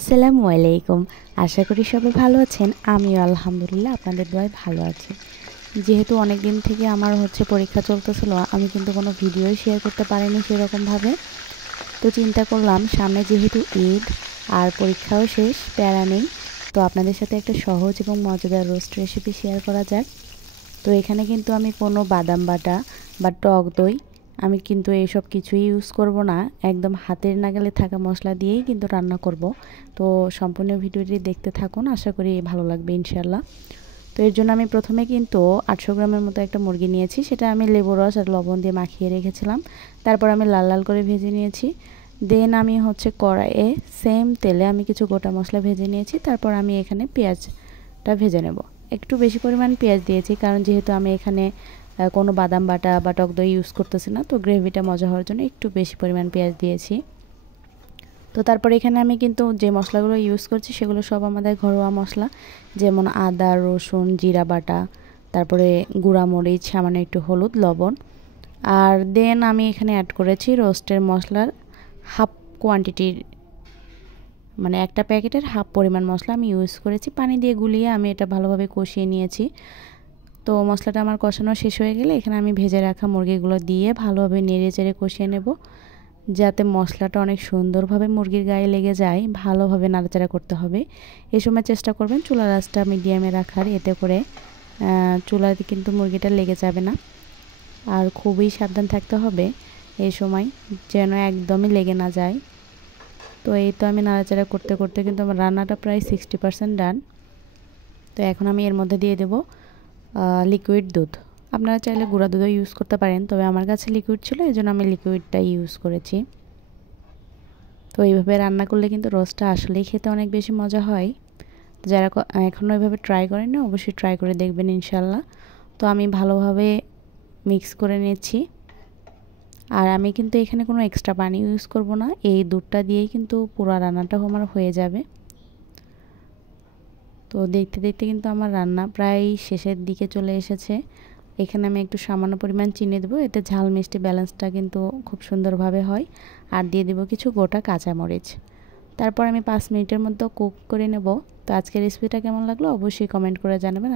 আসসালামু আলাইকুম। আশা করি সবাই ভালো আছেন। আমিও আলহামদুলিল্লাহ আপনাদের দোয়ায় ভালো আছি। যেহেতু অনেক দিন থেকে আমার পরীক্ষা চলতেছিল, আমি কিন্তু কোনো ভিডিওই শেয়ার করতে পারিনি সেরকমভাবে। তো চিন্তা করলাম সামনে যেহেতু ঈদ আর পরীক্ষাও শেষ, প্যারা নেই, তো আপনাদের সাথে একটা সহজ এবং মজাদার রোস্ট রেসিপি শেয়ার করা যাক। তো এখানে কিন্তু আমি কোনো বাদাম বাটা বা টক দই আমি কিন্তু এইসব কিছুই ইউজ করব না। একদম হাতের নাগালে থাকা মশলা দিয়েই কিন্তু রান্না করব। তো সম্পূর্ণ ভিডিওটি দেখতে থাকুন, আশা করি ভালো লাগবে ইনশাল্লাহ। তো এর জন্য আমি প্রথমে কিন্তু 800 গ্রামের মতো একটা মুরগি নিয়েছি। সেটা আমি লেবু রস আর লবণ দিয়ে মাখিয়ে রেখেছিলাম। তারপর আমি লাল লাল করে ভেজে নিয়েছি। দেন আমি কড়াইয়ে সেম তেলে আমি কিছু গোটা মশলা ভেজে নিয়েছি। তারপর আমি এখানে পেঁয়াজটা ভেজে নেব। একটু বেশি পরিমাণ পেঁয়াজ দিয়েছি, কারণ যেহেতু আমি এখানে কোনো বাদাম বাটা বা টক দই ইউজ করতেছি না, তো গ্রেভিটা মজা হওয়ার জন্য একটু বেশি পরিমাণ পেঁয়াজ দিয়েছি। তো তারপর এখানে আমি কিন্তু যে মশলাগুলো ইউজ করছি সেগুলো সব আমাদের ঘরোয়া মশলা, যেমন আদা, রসুন, জিরা বাটা, তারপরে গুঁড়া মরিচ, সামান্য একটু হলুদ, লবণ। আর দেন আমি এখানে অ্যাড করেছি রোস্টের মশলার হাফ কোয়ান্টিটির, মানে একটা প্যাকেটের হাফ পরিমাণ মশলা আমি ইউজ করেছি। পানি দিয়ে গুলিয়ে আমি এটা ভালোভাবে কষিয়ে নিয়েছি। তো মশলাটা আমার কষানো শেষ হয়ে গেলে এখানে আমি ভেজে রাখা মুরগিগুলো দিয়ে ভালোভাবে নেড়ে চেড়ে কষিয়ে নেব, যাতে মশলাটা অনেক সুন্দরভাবে মুরগির গায়ে লেগে যায়। ভালোভাবে নাড়াচাড়া করতে হবে। এই সময় চেষ্টা করবেন চুলার আঁচটা মিডিয়ামে রাখার, এতে করে চুলাতে কিন্তু মুরগিটা লেগে যাবে না। আর খুবই সাবধান থাকতে হবে এই সময়, যেন একদমই লেগে না যায়। তো এই তো আমি নাড়াচাড়া করতে করতে কিন্তু আমার রান্নাটা প্রায় 60% ডান। তো এখন আমি এর মধ্যে দিয়ে দেব লিকুইড দুধ। আপনারা চাইলে গুঁড়া দুধও ইউজ করতে পারেন, তবে আমার কাছে লিকুইড ছিল, এই জন্য আমি লিকুইডটাই ইউজ করেছি। তো এইভাবে রান্না করলে কিন্তু রোস্টটা আসলেই খেতে অনেক বেশি মজা হয়। যারা এখনও এইভাবে ট্রাই করেন না, অবশ্যই ট্রাই করে দেখবেন ইনশাল্লাহ। তো আমি ভালোভাবে মিক্স করে নিচ্ছি। আর আমি কিন্তু এখানে কোনো এক্সট্রা পানি ইউজ করব না, এই দুধটা দিয়েই কিন্তু পুরো রান্নাটা আমার হয়ে যাবে। তো দেখতে দেখতে কিন্তু আমার রান্না প্রায় শেষের দিকে চলে এসেছে। এখানে আমি একটু সামান্য পরিমাণ চিনি দেবো, এতে ঝাল মিষ্টি ব্যালেন্সটা কিন্তু খুব সুন্দরভাবে হয়। আর দিয়ে দেবো কিছু গোটা কাঁচামরিচ। তারপর আমি 5 মিনিটের মধ্যে কুক করে নেব। তো আজকের রেসিপিটা কেমন লাগলো অবশ্যই কমেন্ট করে জানাবেন।